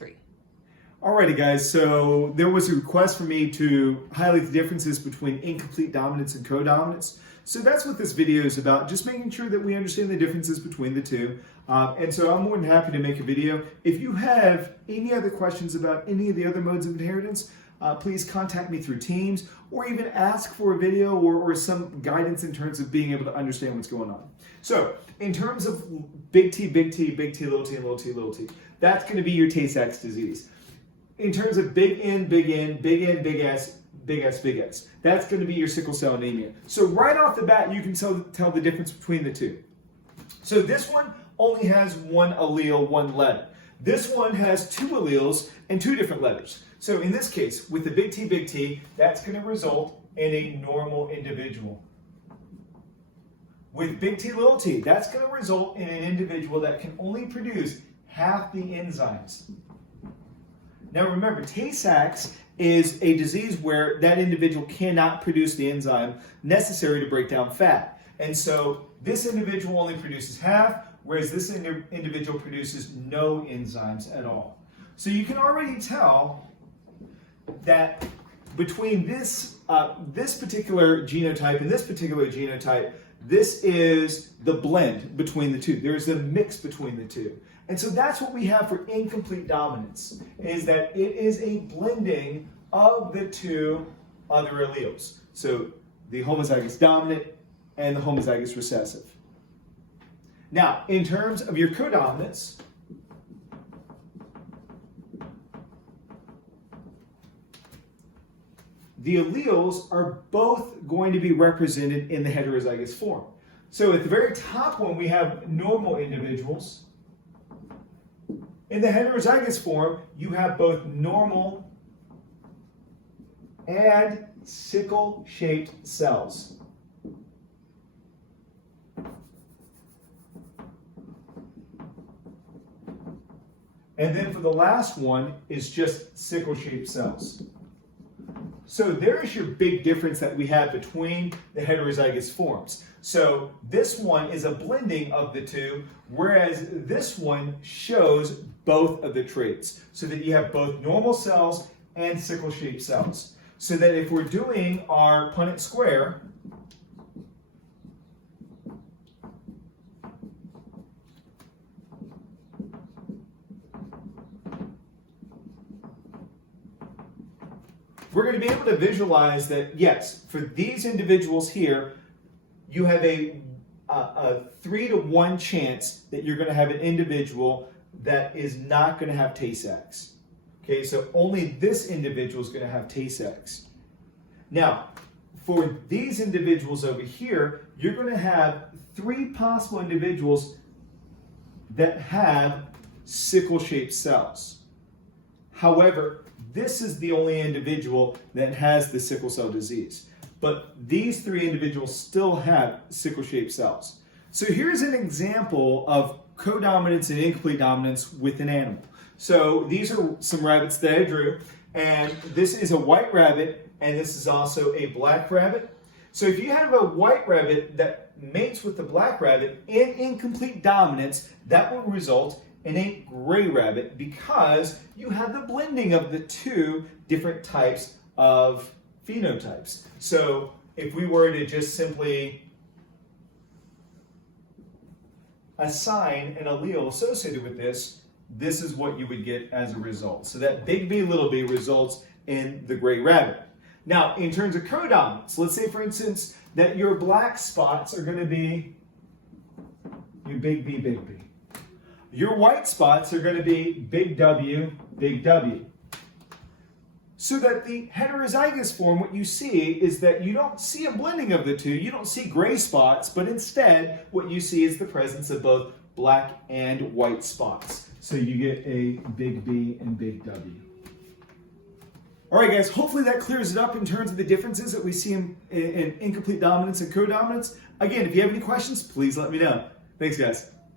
3. Alrighty guys, so there was a request for me to highlight the differences between incomplete dominance and codominance. So that's what this video is about, just making sure that we understand the differences between the two. And so I'm more than happy to make a video. If you have any other questions about any of the other modes of inheritance, please contact me through Teams or even ask for a video or some guidance in terms of being able to understand what's going on. So in terms of big T, big T, big T, little t, and little t, little t, that's going to be your Tay-Sachs disease. In terms of big N, big N, big N, big S, big S, big S, that's going to be your sickle cell anemia. So right off the bat, you can tell the difference between the two. So this one only has one allele, one letter. This one has two alleles and two different letters. So in this case, with the big T, that's going to result in a normal individual. With big T, little t, that's going to result in an individual that can only produce half the enzymes. Now remember, Tay-Sachs is a disease where that individual cannot produce the enzyme necessary to break down fat. And so this individual only produces half, whereas this individual produces no enzymes at all. So you can already tell that between this particular genotype and this particular genotype, this is the blend between the two. There's a mix between the two. And so that's what we have for incomplete dominance, is that it is a blending of the two other alleles. So the homozygous dominant and the homozygous recessive. Now, in terms of your codominance, the alleles are both going to be represented in the heterozygous form. So at the very top one, we have normal individuals. In the heterozygous form, you have both normal and sickle-shaped cells. And then for the last one is just sickle-shaped cells. So there is your big difference that we have between the heterozygous forms. So this one is a blending of the two, whereas this one shows both of the traits. So that you have both normal cells and sickle-shaped cells. So that if we're doing our Punnett square, we're going to be able to visualize that, yes, for these individuals here, you have a 3 to 1 chance that you're going to have an individual that is not going to have Tay-Sachs. Okay, so only this individual is going to have Tay-Sachs. Now, for these individuals over here, you're going to have 3 possible individuals that have sickle-shaped cells. However, this is the only individual that has the sickle cell disease. But these 3 individuals still have sickle-shaped cells. So here's an example of codominance and incomplete dominance with an animal. So these are some rabbits that I drew, and this is a white rabbit, and this is also a black rabbit. So if you have a white rabbit that mates with the black rabbit in incomplete dominance, that will result in a gray rabbit because you have the blending of the two different types of phenotypes. So if we were to just simply assign an allele associated with this, this is what you would get as a result. So that big B, little b results in the gray rabbit. Now, in terms of codominance, let's say, for instance, that your black spots are going to be your big B, big B. Your white spots are going to be big W, big W. So that the heterozygous form, what you see is that you don't see a blending of the two. You don't see gray spots, but instead what you see is the presence of both black and white spots. So you get a big B and big W. All right, guys, hopefully that clears it up in terms of the differences that we see in incomplete dominance and codominance. Again, if you have any questions, please let me know. Thanks, guys.